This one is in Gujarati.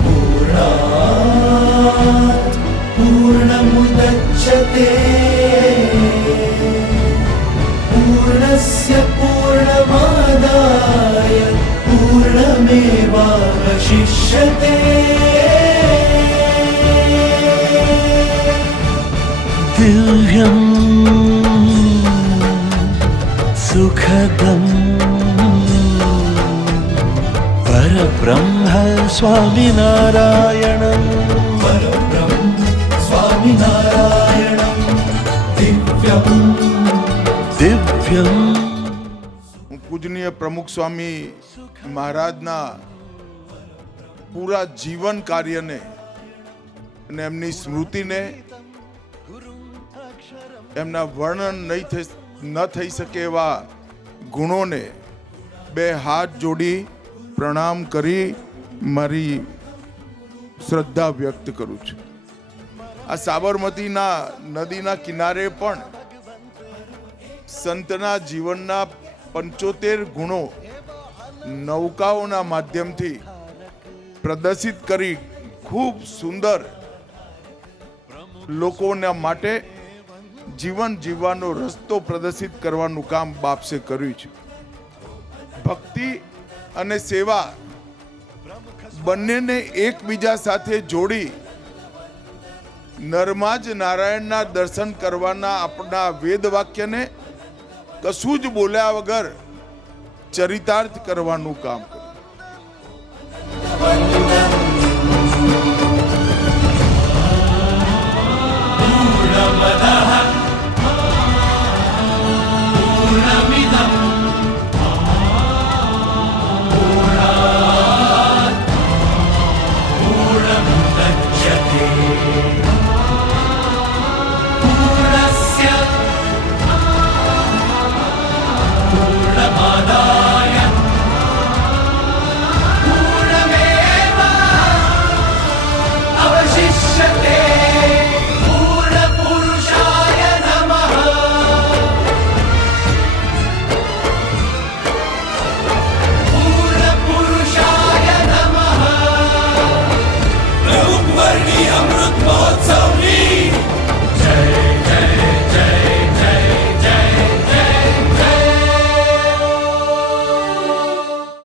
पूर्णात् पूर्णमुदच्यते पूर्णस्य पूर्णमादाय पूर्णमेवावशिष्यते। दिव्यं सुखदम् परब्रह्म स्वामिनारायणं परब्रह्म स्वामिनारायणं दिव्यं दिव्यं। પૂજનીય પ્રમુખ સ્વામી મહારાજના પૂરા જીવન કાર્યને અને એમની સ્મૃતિને એમના વર્ણન ન થઈ શકે એવા ગુણોને બે હાથ જોડી પ્રણામ કરી મારી શ્રદ્ધા વ્યક્ત કરું છું। આ સાબરમતીના નદીના કિનારે પણ સંતના જીવનના 75 ગુણો નૌકાઓના માધ્યમથી પ્રદર્શિત કરી ખૂબ સુંદર લોકોના માટે જીવન જીવવાનો રસ્તો પ્રદર્શિત કરવાનું કામ બાપસે કર્યું છે। ભક્તિ અને સેવા બંનેને એકબીજા સાથે જોડી નરમાં જ નારાયણના દર્શન કરવાના આપણા વેદ વાક્યને કશું જ બોલ્યા વગર ચરિતાર્થ કરવાનું કામ કર્યું।